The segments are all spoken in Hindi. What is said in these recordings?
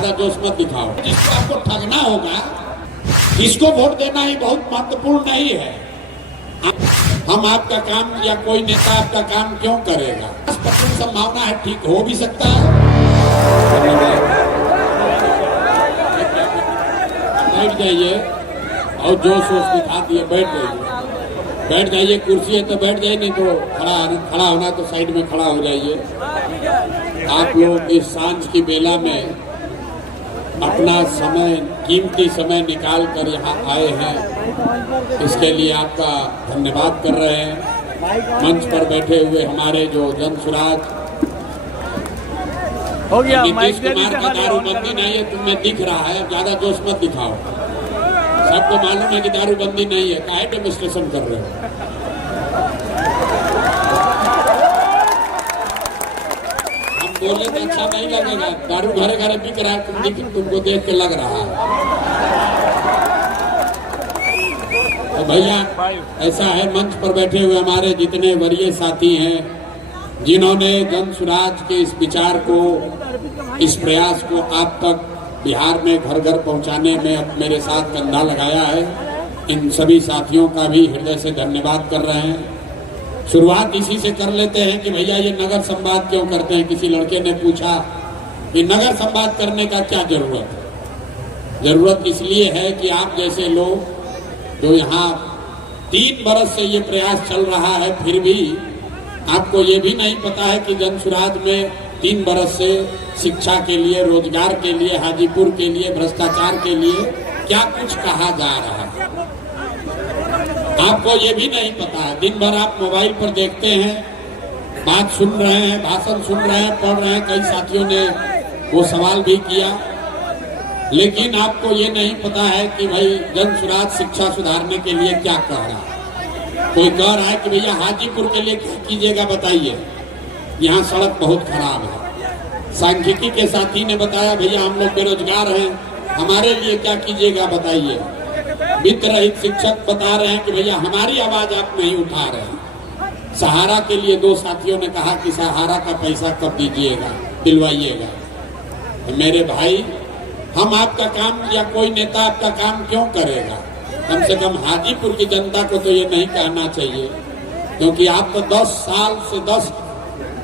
ज्यादा जोश मत दिखाओ। जिसको आपको ठगना होगा, इसको वोट देना ही बहुत महत्वपूर्ण नहीं है। हम आपका काम या कोई नेता आपका काम क्यों करेगा? संभावना है, ठीक हो भी सकता है। बैठ जाइए और जोश वोश दिखा दिए, बैठ जाइए। कुर्सी है तो बैठ जाइए, नहीं तो खड़ा होना तो साइड में खड़ा हो जाइए। आप लोग इस सांझ की बेला में अपना समय, कीमती समय निकाल कर यहाँ आए हैं, इसके लिए आपका धन्यवाद कर रहे हैं। मंच पर बैठे हुए हमारे जो जनसुराज हो गया, नीतीश कुमार का दारूबंदी नहीं है, तुम्हें दिख रहा है, ज्यादा जोश मत दिखाओ। सबको मालूम है कि दारूबंदी नहीं है, काहे डेमोन्स्ट्रेशन कर रहे हो? हम बोले तो अच्छा नहीं लगेगा। दारू घरे घरे बिक रहा है, तुमको देख के लग रहा है। तो भैया ऐसा है, मंच पर बैठे हुए हमारे जितने वरीय साथी हैं, जिन्होंने जनसुराज के इस विचार को, इस प्रयास को आप तक बिहार में घर घर पहुंचाने में मेरे साथ कंधा लगाया है, इन सभी साथियों का भी हृदय से धन्यवाद कर रहे हैं। शुरुआत इसी से कर लेते हैं कि भैया ये नगर संवाद क्यों करते हैं? किसी लड़के ने पूछा कि नगर संवाद करने का क्या जरूरत है? जरूरत इसलिए है कि आप जैसे लोग जो यहाँ 3 बरस से ये प्रयास चल रहा है, फिर भी आपको ये भी नहीं पता है कि जनसुराज में 3 बरस से शिक्षा के लिए, रोजगार के लिए, हाजीपुर के लिए, भ्रष्टाचार के लिए क्या कुछ कहा जा रहा है। आपको ये भी नहीं पता है। दिन भर आप मोबाइल पर देखते हैं, बात सुन रहे हैं, भाषण सुन रहे हैं, पढ़ रहे हैं। कई साथियों ने वो सवाल भी किया, लेकिन आपको ये नहीं पता है कि भाई जनसुराज शिक्षा सुधारने के लिए क्या कह रहा है। कोई कह रहा है कि भैया हाजीपुर के लिए क्या कीजिएगा बताइए, यहाँ सड़क बहुत खराब है। सांख्यिकी के साथी ने बताया भैया हम लोग बेरोजगार हैं, हमारे लिए क्या कीजिएगा बताइए। वित्त रहित शिक्षक बता रहे हैं कि भैया हमारी आवाज आप नहीं उठा रहे हैं। सहारा के लिए 2 साथियों ने कहा कि सहारा का पैसा कब दीजिएगा, दिलवाइएगा। तो मेरे भाई, हम आपका काम या कोई नेता आपका काम क्यों करेगा? कम से कम हाजीपुर की जनता को तो ये नहीं कहना चाहिए, क्योंकि आप तो 10 साल से 10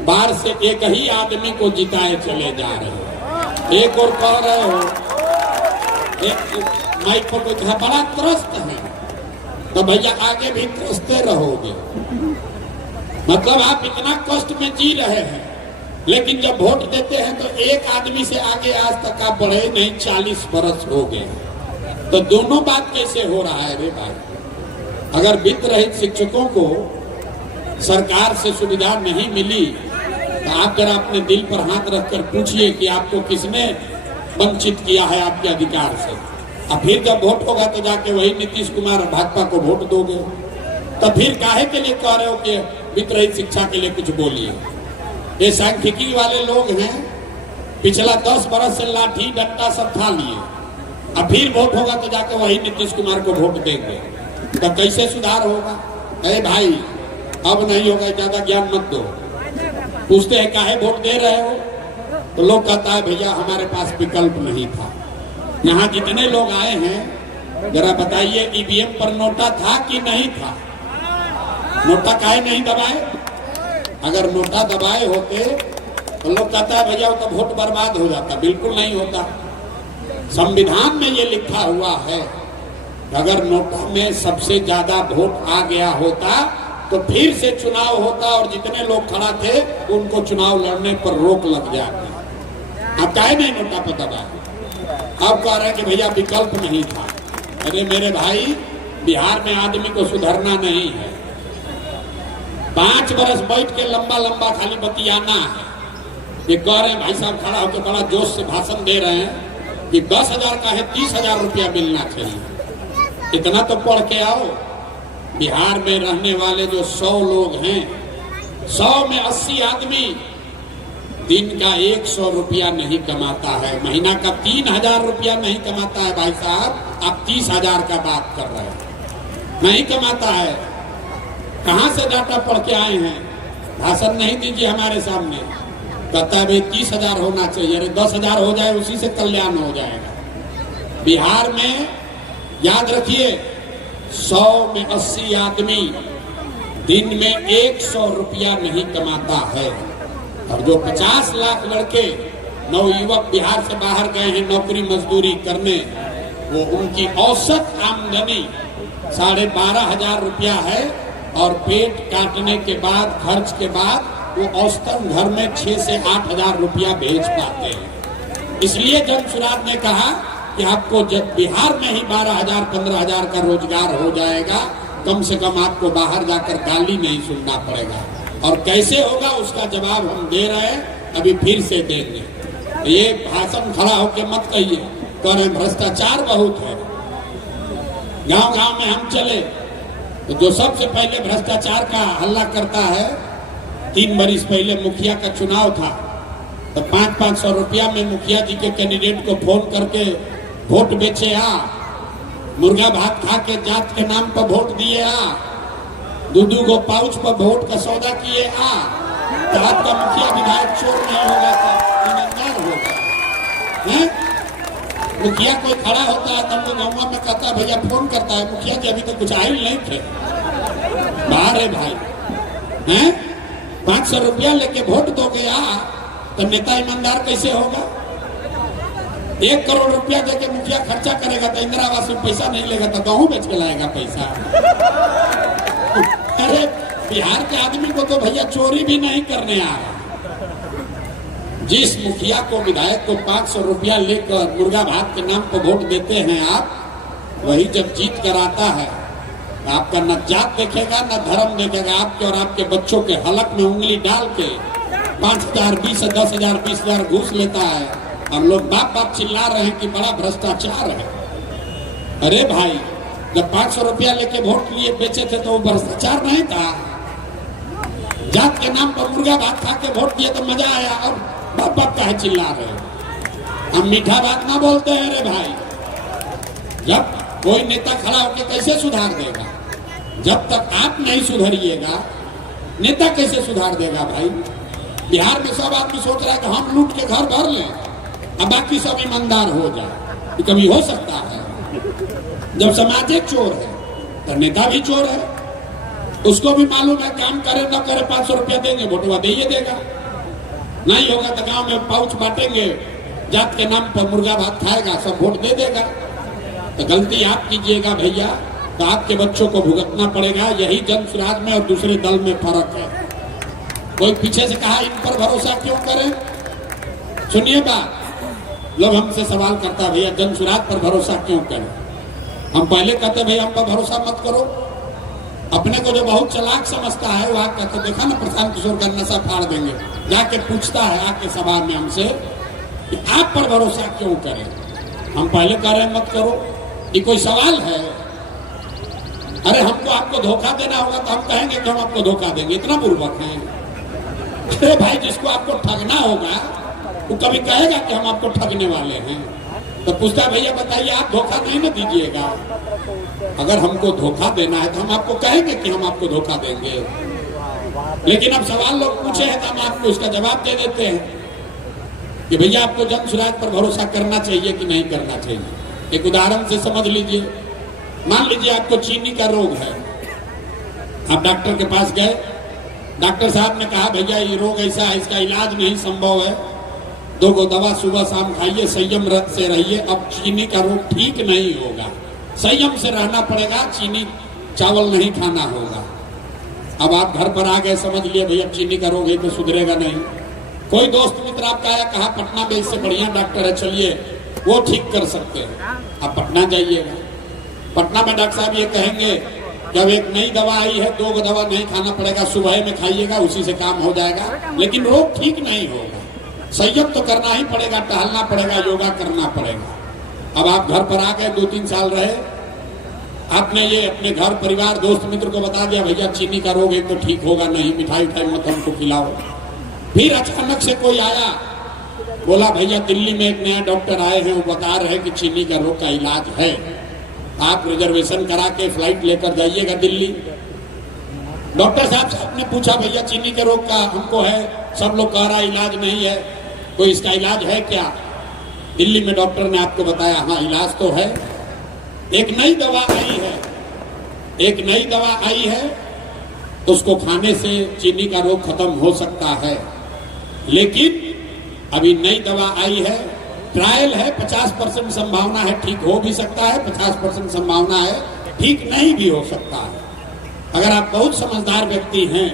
बार से एक ही आदमी को जिताए चले जा रहे हो। एक और कह रहे हो, एक माइक पर कोई कहा बड़ा त्रस्त है, तो भैया आगे भी त्रस्ते रहोगे। मतलब आप इतना कष्ट में जी रहे हैं, लेकिन जब वोट देते हैं तो एक आदमी से आगे आज तक आप बढ़े नहीं, 40 बरस हो गए। तो दोनों बात कैसे हो रहा है रे भाई? अगर वित्त रहित शिक्षकों को सरकार से सुविधा नहीं मिली तो आप जरा अपने दिल पर हाथ रखकर पूछिए कि आपको किसने वंचित किया है आपके अधिकार से। और फिर जब वोट होगा तो जाके वही नीतीश कुमार और भाजपा को वोट दोगे। तो फिर काहे के लिए कह रहे हो कि वित्त रहित शिक्षा के लिए कुछ बोलिए? ये सांख्यिकी वाले लोग हैं, पिछला 10 बरस से लाठी डंडा सब खा लिए, अब फिर वोट होगा तो जाके वही नीतीश कुमार को वोट देंगे। तो कैसे सुधार होगा? अरे भाई अब नहीं होगा, ज्यादा ज्ञान मत दो। पूछते हैं काहे वोट दे रहे हो, तो लोग कहता है भैया हमारे पास विकल्प नहीं था। यहाँ जितने लोग आए हैं जरा बताइए, ईवीएम पर नोटा था कि नहीं था? नोटा काहे नहीं दबाए? अगर नोटा दबाए होते तो लोग कहता है भैया वो तो वोट बर्बाद हो जाता। बिल्कुल नहीं होता। संविधान में ये लिखा हुआ है, अगर नोटा में सबसे ज्यादा वोट आ गया होता तो फिर से चुनाव होता और जितने लोग खड़ा थे उनको चुनाव लड़ने पर रोक लग जाती। अब काहे नहीं नोटा पर दबाए? अब कह रहे हैं कि भैया विकल्प नहीं था। अरे मेरे भाई, बिहार में आदमी को सुधरना नहीं है। 5 बरस बैठ के लंबा लंबा खाली बतियाना है। ये कह रहे हैं भाई साहब खड़ा होकर बड़ा जोश से भाषण दे रहे हैं कि 10,000 का है 30,000 रुपया मिलना चाहिए। इतना तो पढ़ के आओ। बिहार में रहने वाले जो 100 लोग हैं, 100 में 80 आदमी दिन का 100 रुपया नहीं कमाता है, महीना का 3,000 रुपया नहीं कमाता है। भाई साहब आप 30,000 का बात कर रहे हैं, नहीं कमाता है। कहाँ से डाटा पढ़ के आए हैं? भाषण नहीं दीजिए हमारे सामने। कहता है भाई 30,000 होना चाहिए। अरे 10,000 हो जाए, उसी से कल्याण हो जाएगा। बिहार में याद रखिए 100 में 80 आदमी दिन में 100 रुपया नहीं कमाता है। और जो 50 लाख लड़के नवयुवक बिहार से बाहर गए हैं नौकरी मजदूरी करने, वो उनकी औसत आमदनी 12,500 रुपया है। और पेट काटने के बाद, खर्च के बाद वो औसतन घर में 6 से 8,000 रुपया भेज पाते हैं। इसलिए जन सुराज ने कहा कि आपको जब बिहार में ही 12,000 15,000 का रोजगार हो जाएगा, कम से कम आपको बाहर जाकर गाली नहीं सुनना पड़ेगा। और कैसे होगा उसका जवाब हम दे रहे हैं, अभी फिर से देंगे। ये भाषण खड़ा होकर मत कहिए, कह रहे भ्रष्टाचार बहुत है। गांव गांव में हम चले तो जो सबसे पहले भ्रष्टाचार का हल्ला करता है, 3 बरिस पहले मुखिया का चुनाव था तो 500-500 रुपया में मुखिया जी के कैंडिडेट को फोन करके वोट बेचे आ, मुर्गा भात खा के जात के नाम पर वोट दिए आ, 2-2 गो पाउच पर वोट का सौदा किए आ। तो आपका मुखिया विधायक चोर नहीं होगा तो ईमानदार होगा। मुखिया कोई खड़ा होता है तब लोग गाँव में कहता है भैया फोन करता है, मुखिया जी अभी तक कुछ आए नहीं थे, बाहर है भाई हैं। 500 रुपया लेके वोट दोगे आ तो नेता ईमानदार कैसे होगा? 1 करोड़ रुपया देके मुखिया खर्चा करेगा तो इंदिरा आवास में पैसा नहीं लेगा तो गेहूं बेच के लाएगा पैसा। अरे बिहार के आदमी को तो भैया चोरी भी नहीं करने आ रहा। जिस मुखिया को, विधायक को 500 रुपया लेकर मुर्गा भात के नाम पर वोट देते हैं आप, वही जब जीत कर आता है तो आपका न जात देखेगा न धर्म देखेगा, आपके और आपके बच्चों के हलक में उंगली डाल के 5,000 10,000 20,000 घूस लेता है। हम लोग बाप बाप चिल्ला रहे हैं कि बड़ा भ्रष्टाचार है। अरे भाई, जब 500 रुपया लेके वोट लिए बेचे थे तो वो भ्रष्टाचार नहीं था? जात के नाम पर मुर्गा भात खा के वोट दिए तो मजा आया, और बाप बाप काहे चिल्ला रहे? हम मीठा बात ना बोलते हैं रे भाई। जब कोई नेता खड़ा होकर कैसे सुधार देगा? जब तक आप नहीं सुधरिएगा, नेता कैसे सुधार देगा भाई? बिहार में सब आदमी सोच रहा है कि हम लूट के घर भर लें, अब बाकी सब ईमानदार हो जाए। कभी हो सकता है? जब समाज एक चोर है तो नेता भी चोर है। उसको भी मालूम है काम करे न करे 500 रुपया देंगे, वोटवा दे देगा। नहीं होगा तो गांव में पाउच बांटेंगे, जात के नाम पर मुर्गा भात खाएगा, सब वोट दे देगा। तो गलती आप कीजिएगा भैया तो आपके बच्चों को भुगतना पड़ेगा। यही जन सुराज में और दूसरे दल में फर्क है। कोई पीछे से कहा इन पर भरोसा क्यों करें? सुनिए बात, लोग हमसे सवाल करता भैया जन सुराज पर भरोसा क्यों करें? हम पहले कहते भैया हम पर भरोसा मत करो। अपने को जो बहुत चालाक समझता है वह कहते देखा ना प्रशांत किशोर का नशा फाड़ देंगे, जाके पूछता है आके सभा में हमसे कि आप पर भरोसा क्यों करें? हम पहले कह रहे हैं मत करो। ये कोई सवाल है? अरे हमको आपको धोखा देना होगा तो हम कहेंगे कि हम आपको धोखा देंगे, इतना बुर्बक हैं? अरे भाई, जिसको आपको ठगना होगा वो कभी कहेगा कि हम आपको ठगने वाले हैं? तो पूछता भैया बताइए आप धोखा नहीं ना दीजिएगा। अगर हमको धोखा देना है तो हम आपको कहेंगे कि हम आपको धोखा देंगे। लेकिन अब सवाल लोग पूछे हैं तो हम आपको इसका जवाब दे देते हैं कि भैया आपको जन सुराज पर भरोसा करना चाहिए कि नहीं करना चाहिए। एक उदाहरण से समझ लीजिए। मान लीजिए आपको चीनी का रोग है, आप डॉक्टर के पास गए, डॉक्टर साहब ने कहा भैया ये रोग ऐसा है, इसका इलाज नहीं संभव है, 2 गो दवा सुबह शाम खाइए, संयम से रहिए, अब चीनी का रोग ठीक नहीं होगा, संयम से रहना पड़ेगा, चीनी चावल नहीं खाना होगा। अब आप घर पर आ गए, समझ लिए भैया चीनी का रोग है तो सुधरेगा नहीं। कोई दोस्त मित्र आपका आया, कहा पटना में इससे बढ़िया डॉक्टर है, चलिए वो ठीक कर सकते हैं। आप पटना जाइएगा, पटना में डॉक्टर साहब ये कहेंगे कि अब एक नई दवा आई है, 2 दवा नहीं खाना पड़ेगा, सुबह में खाइएगा, उसी से काम हो जाएगा, लेकिन रोग ठीक नहीं होगा। संयम तो करना ही पड़ेगा, टहलना पड़ेगा, योगा करना पड़ेगा। अब आप घर पर आ गए, 2-3 साल रहे, आपने ये अपने घर परिवार दोस्त मित्र को बता दिया भैया चीनी का रोग एक तो ठीक होगा नहीं, मिठाई उठाई मत हमको खिलाओ। फिर अचानक से कोई आया, बोला भैया दिल्ली में एक नया डॉक्टर आए हैं, वो बता रहे हैं कि चीनी का रोग का इलाज है, आप रिजर्वेशन करा के फ्लाइट लेकर जाइएगा दिल्ली। डॉक्टर साहब ने पूछा भैया चीनी के रोग का हमको है, सब लोग कह रहा इलाज नहीं है, कोई इसका इलाज है क्या? दिल्ली में डॉक्टर ने आपको बताया हाँ इलाज तो है। एक नई दवा आई है, एक नई दवा आई है, उसको खाने से चीनी का रोग खत्म हो सकता है। लेकिन अभी नई दवा आई है, ट्रायल है, 50% संभावना है ठीक हो भी सकता है, 50% संभावना है ठीक नहीं भी हो सकता है। अगर आप बहुत समझदार व्यक्ति हैं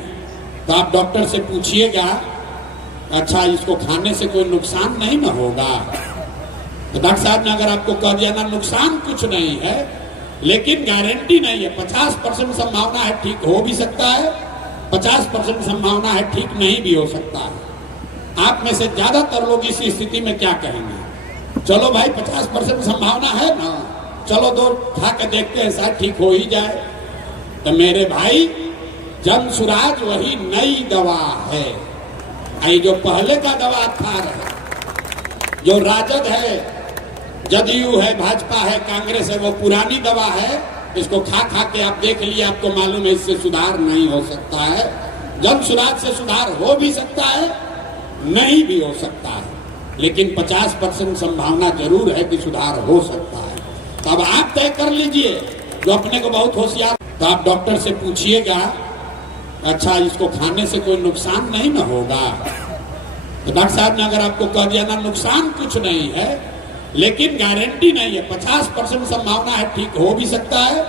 तो आप डॉक्टर से पूछिएगा अच्छा इसको खाने से कोई नुकसान नहीं ना होगा। तो डॉक्टर साहब ने अगर आपको कह दिया ना नुकसान कुछ नहीं है लेकिन गारंटी नहीं है, 50% संभावना है ठीक हो भी सकता है, 50% संभावना है ठीक नहीं भी हो सकता है। आप में से ज्यादातर लोग इस स्थिति में क्या कहेंगे? चलो भाई 50% संभावना है ना, चलो दो खा के देखते हैं शायद ठीक हो ही जाए। तो मेरे भाई जनसुराज वही नई दवा है। आई जो पहले का दवा था जो राजद है, जदयू है, भाजपा है, कांग्रेस है, वो पुरानी दवा है। इसको खा खा के आप देख लिए, आपको मालूम है इससे सुधार नहीं हो सकता है। जनसुराज से सुधार हो भी सकता है नहीं भी हो सकता है, लेकिन 50% संभावना जरूर है कि सुधार हो सकता है। तो अब आप तय कर लीजिए, जो अपने को बहुत होशियार, तो आप डॉक्टर से पूछिएगा अच्छा इसको खाने से कोई नुकसान नहीं ना होगा। तो डॉक्टर साहब ने अगर आपको कह दिया ना नुकसान कुछ नहीं है लेकिन गारंटी नहीं है, 50% संभावना है ठीक हो भी सकता है,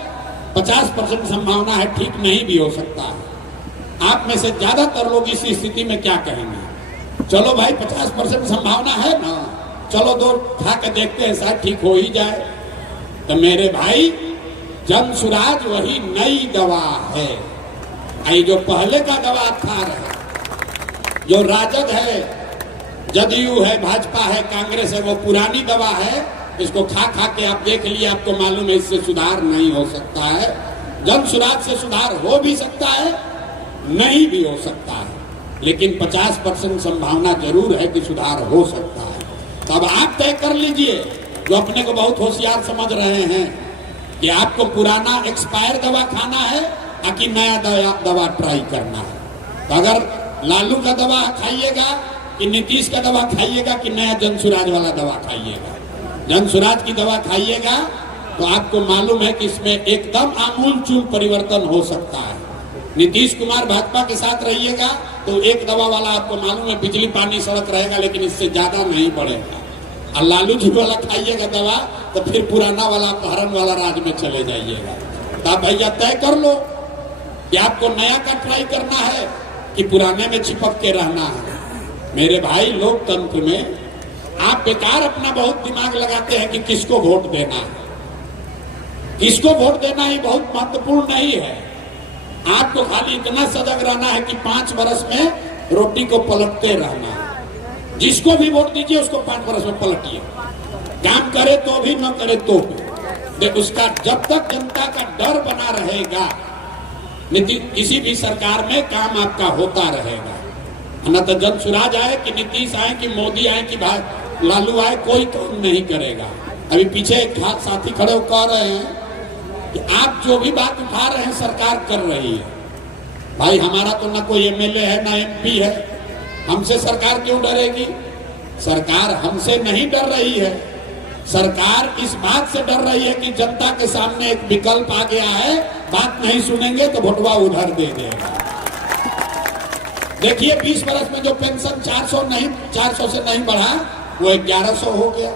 50% संभावना है ठीक नहीं भी हो सकता है। आप में से ज्यादातर लोग इस स्थिति में क्या कहेंगे? चलो भाई 50% संभावना है ना, चलो दो खा के देखते हैं शायद ठीक हो ही जाए। तो मेरे भाई जनसुराज वही नई दवा है। आई जो पहले का दवा था जो राजद है, जदयू है, भाजपा है, कांग्रेस है, वो पुरानी दवा है। इसको खा खा के आप देख लिए, आपको मालूम है इससे सुधार नहीं हो सकता है। जनसुराज से सुधार हो भी सकता है नहीं भी हो सकता है, लेकिन 50% संभावना जरूर है कि सुधार हो सकता है। तो अब आप तय कर लीजिए, जो अपने को बहुत होशियार समझ रहे हैं कि आपको पुराना एक्सपायर दवा खाना है कि नया दवा ट्राई करना है। तो अगर लालू का दवा खाइएगा कि नीतीश का दवा खाइएगा कि नया जनसुराज वाला दवा खाइएगा? जनसुराज की दवा खाइएगा तो आपको मालूम है कि इसमें एकदम आमूलचूल परिवर्तन हो सकता है। नीतीश कुमार भाजपा के साथ रहिएगा तो एक दवा वाला आपको मालूम है बिजली पानी सड़क रहेगा, लेकिन इससे ज्यादा नहीं बढ़ेगा। और लालू जी वाला खाइएगा दवा तो फिर पुराना वाला अपहरण वाला राज में चले जाइएगा। तो आप भैया तय कर लो कि आपको नया का ट्राई करना है कि पुराने में चिपक के रहना है। मेरे भाई लोकतंत्र में आप बेकार अपना बहुत दिमाग लगाते हैं कि किसको वोट देना है। किसको वोट देना ही बहुत महत्वपूर्ण नहीं है। आपको खाली इतना सजग रहना है कि 5 वर्ष में रोटी को पलटते रहना है। जिसको भी वोट दीजिए उसको 5 वर्ष में पलटिए, काम करे तो भी न करे तो भी। उसका जब तक जनता का डर बना रहेगा किसी भी सरकार में काम आपका होता रहेगा। न तो जनसुराज आए कि नीतीश आए कि मोदी आए कि लालू आए, कोई काम नहीं करेगा। अभी पीछे एक साथी खड़े होकर कह रहे हैं कि आप जो भी बात उठा रहे हैं सरकार कर रही है। भाई हमारा तो ना कोई एमएलए है ना एमपी है, हमसे सरकार क्यों डरेगी? सरकार हमसे नहीं डर रही है, सरकार इस बात से डर रही है कि जनता के सामने एक विकल्प आ गया है, बात नहीं सुनेंगे तो भोटवा उधर दे देगा। देखिए 20 वर्ष में जो पेंशन 400 से नहीं बढ़ा वो 1100 हो गया।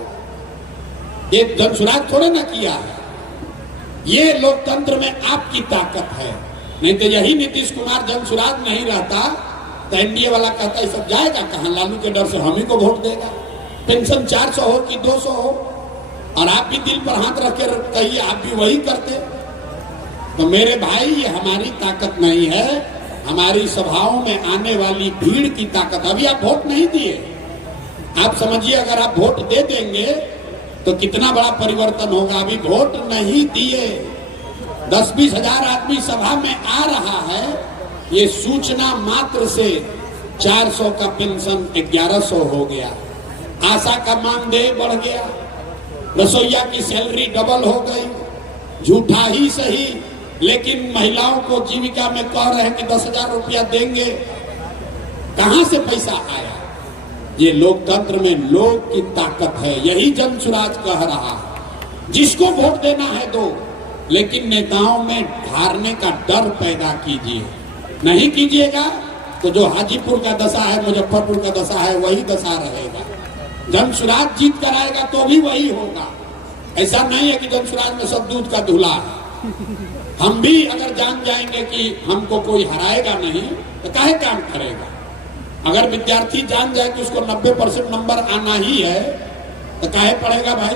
ये जनसुराज थोड़े ना किया है, ये लोकतंत्र में आपकी ताकत है। नहीं तो यही नीतीश कुमार जनसुराज नहीं रहता तो एनडीए वाला कहता है सब जाएगा कहां, लालू के डर से हम ही को वोट देगा। पेंशन 400 हो कि 200 हो, और आप भी दिल पर हाथ रख के कहिए आप भी वही करते। तो मेरे भाई ये हमारी ताकत नहीं है, हमारी सभाओं में आने वाली भीड़ की ताकत। अभी आप वोट नहीं दिए, आप समझिए अगर आप वोट दे देंगे तो कितना बड़ा परिवर्तन होगा। अभी वोट नहीं दिए, 10-20 हजार आदमी सभा में आ रहा है, ये सूचना मात्र से 400 का पेंशन 1100 हो गया, आशा का मानदेय बढ़ गया, रसोईया की सैलरी डबल हो गई। झूठा ही सही, लेकिन महिलाओं को जीविका में कह रहे हैं कि 10,000 रुपया देंगे। कहां से पैसा आया? ये लोकतंत्र में लोक की ताकत है, यही जन सुराज कह रहा है। जिसको वोट देना है दो, लेकिन नेताओं में हारने का डर पैदा कीजिए। नहीं कीजिएगा तो जो हाजीपुर का दशा है, मुजफ्फरपुर का दशा है, वही दशा रहेगा। जन सुराज जीत कर आएगा तो भी वही होगा। ऐसा नहीं है कि जन सुराज में सब दूध का धुला है। हम भी अगर जान जाएंगे कि हमको कोई हराएगा नहीं तो काहे काम करेगा। अगर विद्यार्थी जान जाए कि उसको 90% नंबर आना ही है तो काहे पढ़ेगा भाई?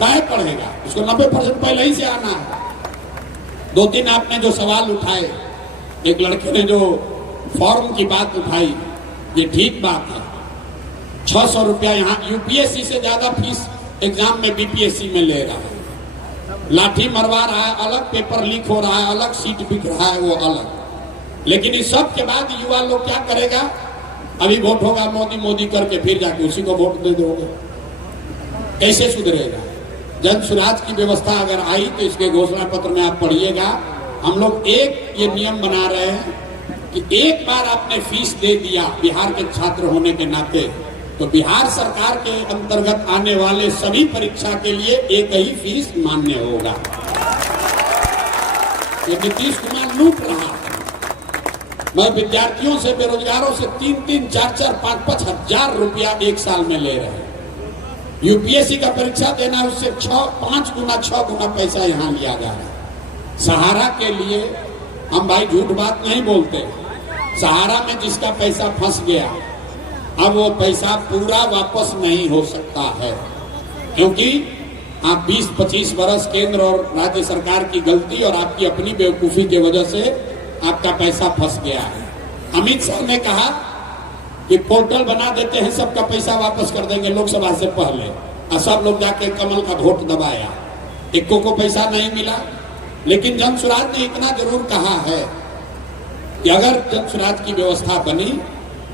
काहे पढ़ेगा? उसको 90% पहले ही से आना है। 2-3 आपने जो सवाल उठाए, एक लड़के ने जो फॉर्म की बात उठाई, ये ठीक बात है। 600 रुपया यहाँ यूपीएससी से ज्यादा फीस एग्जाम में बीपीएससी में ले रहा है। लाठी मरवा रहा है अलग, पेपर लीक हो रहा है अलग, सीट बिक रहा है वो अलग। लेकिन इस सब के बाद युवा लोग क्या करेगा? अभी वोट होगा मोदी मोदी करके फिर जाके उसी को वोट दे दोगे। कैसे सुधरेगा? जन सुराज की व्यवस्था अगर आई तो इसके घोषणा पत्र में आप पढ़िएगा। हम लोग एक ये नियम बना रहे हैं कि एक बार आपने फीस दे दिया बिहार के छात्र होने के नाते, तो बिहार सरकार के अंतर्गत आने वाले सभी परीक्षा के लिए एक ही फीस मान्य होगा। ये नीतीश कुमार लूट रहा है। मैं विद्यार्थियों से, बेरोजगारों से 3-3, 4-4, 5-5 हजार रुपया एक साल में ले रहे हैं। यूपीएससी का परीक्षा देना उससे 5 गुना 6 गुना पैसा यहाँ लिया जा रहा है। सहारा के लिए हम भाई झूठ बात नहीं बोलते। सहारा में जिसका पैसा फंस गया, अब वो पैसा पूरा वापस नहीं हो सकता है, क्योंकि आप 20-25 वर्ष केंद्र और राज्य सरकार की गलती और आपकी अपनी बेवकूफी की वजह से आपका पैसा फंस गया है। अमित शाह ने कहा कि पोर्टल बना देते हैं, सबका पैसा वापस कर देंगे लोकसभा से पहले, और सब लोग जाके कमल का वोट दबाया। इक्को को पैसा नहीं मिला। लेकिन जन सुराज ने इतना जरूर कहा है कि अगर जन सुराज की व्यवस्था बनी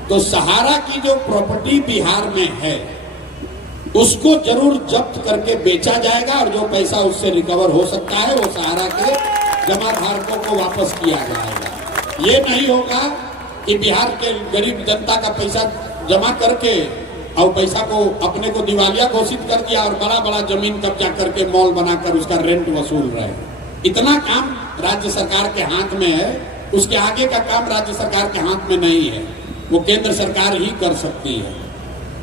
तो सहारा की जो प्रॉपर्टी बिहार में है उसको जरूर जब्त करके बेचा जाएगा, और जो पैसा उससे रिकवर हो सकता है वो सहारा के जमा धारकों को वापस किया जाएगा। ये नहीं होगा कि बिहार के गरीब जनता का पैसा जमा करके और पैसा को अपने को दिवालिया घोषित कर दिया और बड़ा बड़ा जमीन कब्जा करके मॉल बनाकर उसका रेंट वसूल रहे। इतना काम राज्य सरकार के हाथ में है, उसके आगे का काम राज्य सरकार के हाथ में नहीं है, वो केंद्र सरकार ही कर सकती है।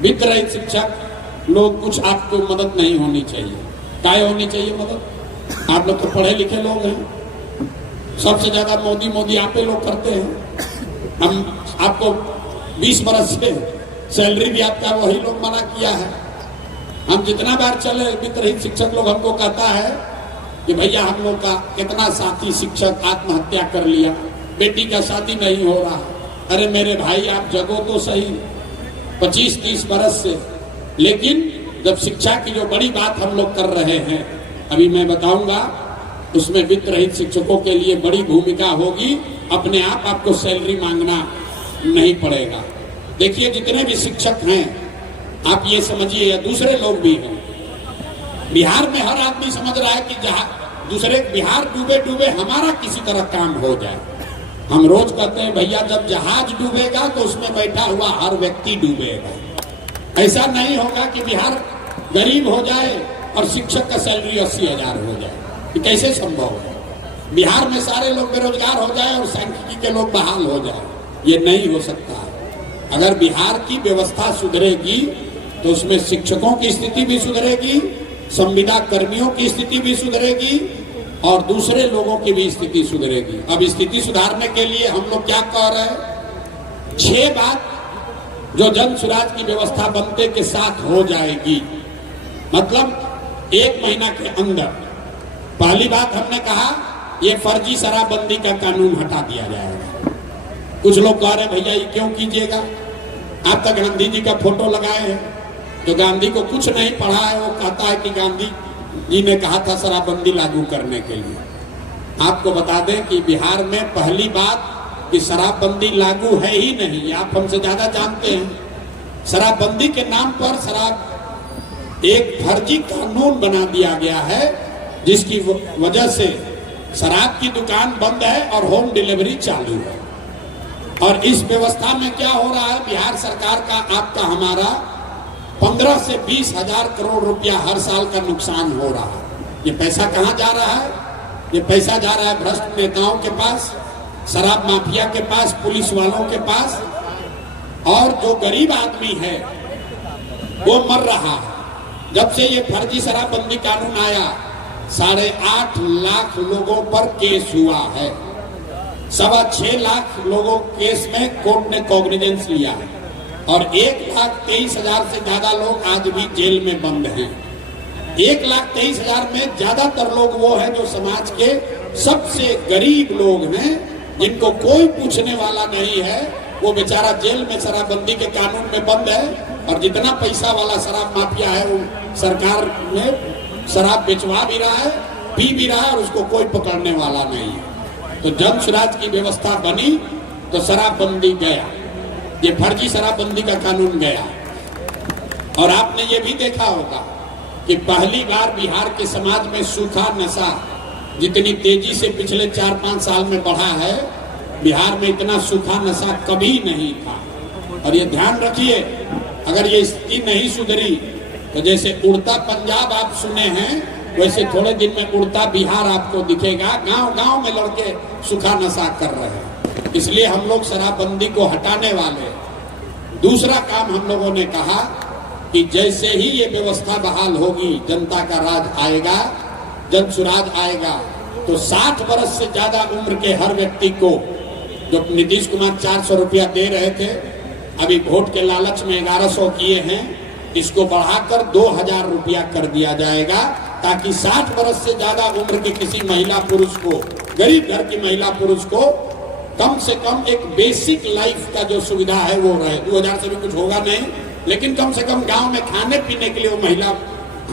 वित्त रहित शिक्षक लोग कुछ आपको मदद नहीं होनी चाहिए। काय होनी चाहिए मदद? आप लोग तो पढ़े लिखे लोग हैं, सबसे ज्यादा मोदी मोदी आप लोग करते हैं। हम आपको 20 बरस से सैलरी भी आपका वही लोग मना किया है। हम जितना बार चले वित्त रहित शिक्षक लोग हमको कहता है कि भैया हम लोग का कितना साथी शिक्षक आत्महत्या कर लिया, बेटी का शादी नहीं हो रहा। अरे मेरे भाई आप जगो तो सही 25-30 बरस से। लेकिन जब शिक्षा की जो बड़ी बात हम लोग कर रहे हैं, अभी मैं बताऊंगा, उसमें वित्त रहित शिक्षकों के लिए बड़ी भूमिका होगी। अपने आप आपको सैलरी मांगना नहीं पड़ेगा। देखिए जितने भी शिक्षक हैं आप ये समझिए, या दूसरे लोग भी हैं, बिहार में हर आदमी समझ रहा है कि जहाँ दूसरे बिहार डूबे डूबे हमारा किसी तरह काम हो जाए। हम रोज कहते हैं भैया जब जहाज डूबेगा तो उसमें बैठा हुआ हर व्यक्ति डूबेगा। ऐसा नहीं होगा कि बिहार गरीब हो जाए और शिक्षक का सैलरी 80,000 हो जाए। ये कैसे संभव है? बिहार में सारे लोग बेरोजगार हो जाए और सांख्यिकी के लोग बहाल हो जाए, ये नहीं हो सकता है। अगर बिहार की व्यवस्था सुधरेगी तो उसमें शिक्षकों की स्थिति भी सुधरेगी, संविदा कर्मियों की स्थिति भी सुधरेगी और दूसरे लोगों की भी स्थिति सुधरेगी। अब स्थिति सुधारने के लिए हम लोग क्या कह रहे हैं? 6 बात जो जन सुराज की व्यवस्था बनते के साथ हो जाएगी, मतलब 1 महीना के अंदर। पहली बात हमने कहा ये फर्जी शराबबंदी का कानून हटा दिया जाएगा। कुछ लोग कह रहे भैया ये क्यों कीजिएगा? आप तक गांधी जी का फोटो लगाए हैं, तो गांधी को कुछ नहीं पढ़ा है। वो कहता है कि गांधी जी ने कहा था शराबबंदी लागू करने के लिए। आपको बता दें कि बिहार में पहली बात कि शराबबंदी लागू है ही नहीं, आप हमसे ज्यादा जानते हैं। शराबबंदी के नाम पर शराब एक फर्जी कानून बना दिया गया है, जिसकी वजह से शराब की दुकान बंद है और होम डिलीवरी चालू है। और इस व्यवस्था में क्या हो रहा है, बिहार सरकार का, आपका, हमारा 15 से 20 हजार करोड़ रुपया हर साल का नुकसान हो रहा है। ये पैसा कहाँ जा रहा है? ये पैसा जा रहा है भ्रष्ट नेताओं के पास, शराब माफिया के पास, पुलिस वालों के पास, और जो गरीब आदमी है वो मर रहा है। जब से ये फर्जी शराबबंदी कानून आया 8.5 लाख लोगों पर केस हुआ है। 6.25 लाख लोगों केस में कोर्ट ने कॉग्निजेंस लिया है और 1,23,000 से ज्यादा लोग आज भी जेल में बंद हैं। 1,23,000 में ज्यादातर लोग वो हैं जो समाज के सबसे गरीब लोग हैं, जिनको कोई पूछने वाला नहीं है। वो बेचारा जेल में शराबबंदी के कानून में बंद है, और जितना पैसा वाला शराब माफिया है वो सरकार में शराब बेचवा भी रहा है, पी भी रहा है, और उसको कोई पकड़ने वाला नहीं है। तो जन सुराज की व्यवस्था बनी तो शराबबंदी गया, ये फर्जी शराबबंदी का कानून गया। और आपने ये भी देखा होगा कि पहली बार बिहार के समाज में सूखा नशा जितनी तेजी से पिछले 4-5 साल में बढ़ा है, बिहार में इतना सूखा नशा कभी नहीं था। और ये ध्यान रखिए, अगर ये स्थिति नहीं सुधरी तो जैसे उड़ता पंजाब आप सुने हैं, वैसे थोड़े दिन में उड़ता बिहार आपको दिखेगा। गांव गांव में लड़के सूखा नशा कर रहे हैं। इसलिए हम लोग शराबबंदी को हटाने वाले। दूसरा काम हम लोगों ने कहा कि जैसे ही ये व्यवस्था बहाल होगी, जनता का राज आएगा, जन सुराज आएगा, तो 60 वर्ष से ज्यादा उम्र के हर व्यक्ति को, जो नीतीश कुमार 400 रुपया दे रहे थे, अभी वोट के लालच में 1100 किए हैं, इसको बढ़ाकर 2000 रुपया कर दिया जाएगा, ताकि 60 वर्ष से ज्यादा उम्र के किसी महिला पुरुष को, गरीब घर की महिला पुरुष को कम से कम एक बेसिक लाइफ का जो सुविधा है वो रहे। 2000 से भी कुछ होगा नहीं, लेकिन कम से कम गांव में खाने पीने के लिए वो महिला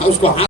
उसको